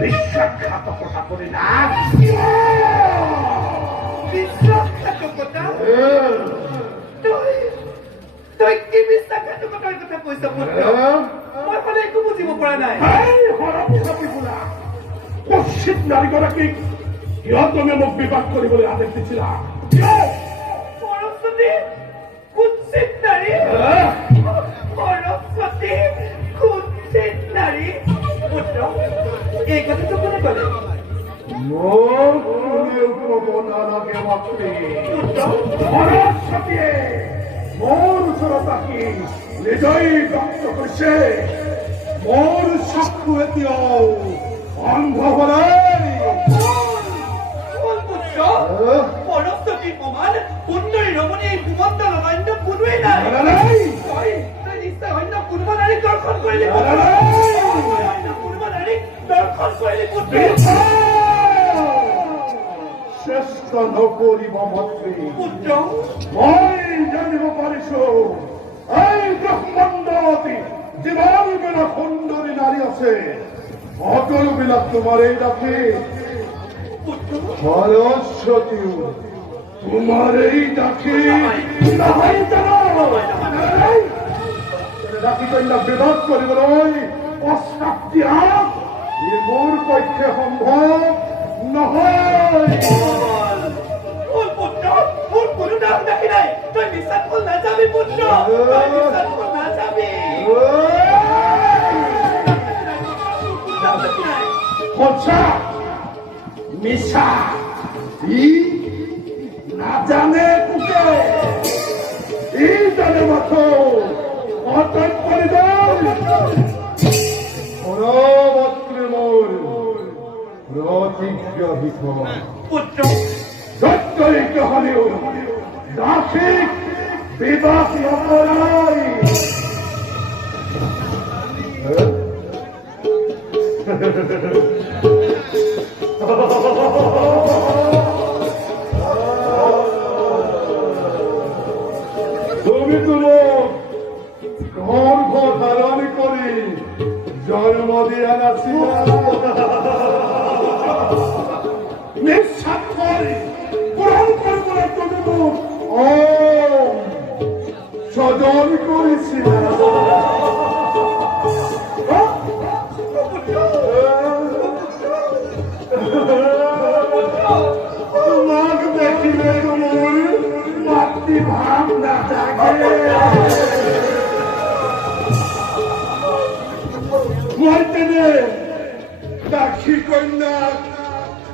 বিশ্বাসঘাতকতা কৰে না বিশ্বাসঘাতকতা তই কি বিশ্বাসঘাতকতাৰ কথা কৈছ পুত্ৰ মই মানে একো বুজিব পৰা নাই কচিত নাৰীগৰাকীক কিয় তুমি মোক বিবাহ কৰিবলৈ আদেশ দিছিলা সৰস্বতী কুৎসিত নাৰী সৰস্বতী কুৎসিত নাৰী পুত্ৰ এই কথাটো কোনে ক'লে মোৰ কোনেও ক'ব নালাগে মাতৃ সৰস্বতীয়ে মোৰ ওচৰত আহি নিজেই ব্যক্ত কৰিছে মোৰ চকু এতিয়াও অন্ধ সৰস্বতী সমান সুন্দৰী ৰমণী এই ভূমণ্ডলত অন্য কোনোৱেই নাই তই নিশ্চয় অন্য কোনোবা নাৰীক দৰ্শন কৰিলি অন্য কোনোবা নাৰীক দৰ্শন কৰিলি পুত্ৰ চেষ্টা নকৰিব মাতৃ পুত্ৰ মই জানিব পাৰিছো এই ব্ৰহ্মাণ্ডত যিমানবিলাক সুন্দৰী নাৰী আছে সকলোবিলাক তোমাৰ এই ৰাতি সৰস্বতীও তোমাৰ এই ৰাতি ৰাতি কন্যাক বিৰোধ কৰিবলৈ প্ৰস্তাৱ দিয়া মোৰ পক্ষে সম্ভৱ নহয় মোৰ কোনো নাম দেখি নাই তই বিশ্বাস কৰি নাযাবি পুত্ৰ তই বিশ্বাস কৰি নাযাবি সঁচা মিছা ই নাজানে পোকে ই জানে মাথো অটক কৰি পৰৱৰ্তী মোৰ প্ৰতিজ্ঞা বিষয় পুত্ৰ দত্তৰিক হলেও দাসিক বিবাহ নকৰাই তুমি তোমাক গৰ্ভ ধাৰণ কৰি জন্ম দিয়া নাছিলা নিঃস্বাৰ্থ পূৰণ কৰিবলৈ তুমি মোক স্বজন কৰিছিলা তোমাক দেখিলে মোৰ মাতৃভাৱ নাথাকে মই তেনে দাসী কন্যাক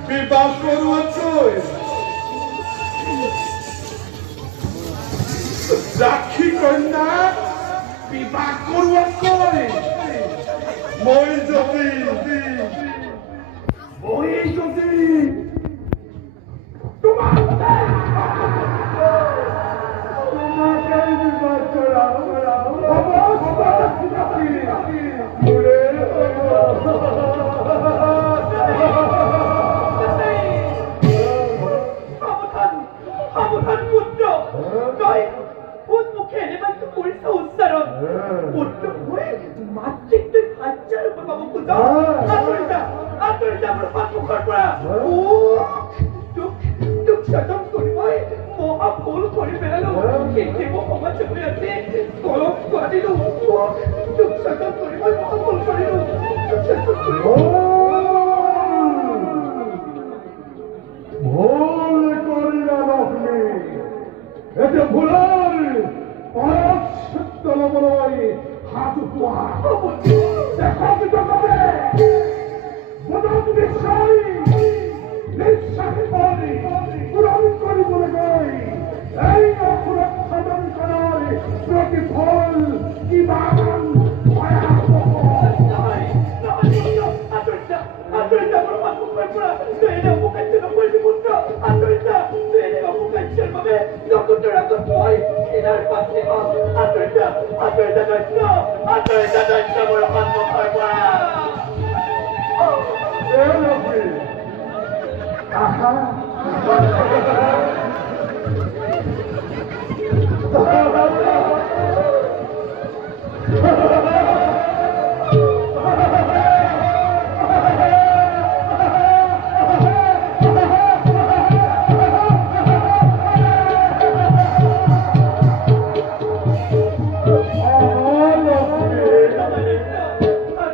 বিবাহ কৰোৱাকৈ দাসী কন্যাক বিবাহ কৰোৱাকৈ মই যদি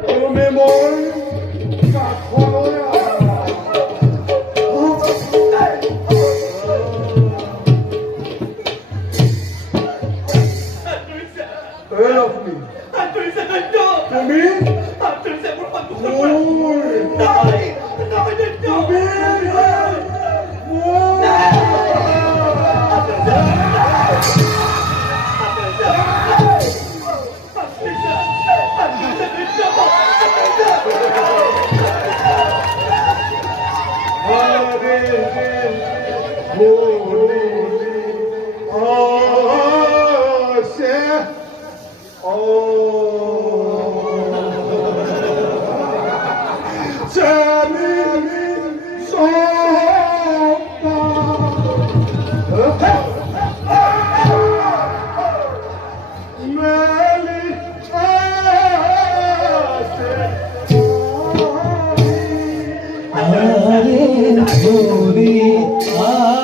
তুমি মই কাষলৈ আহা। এই লক্ষ্মী, তুমি আৰে ধৰি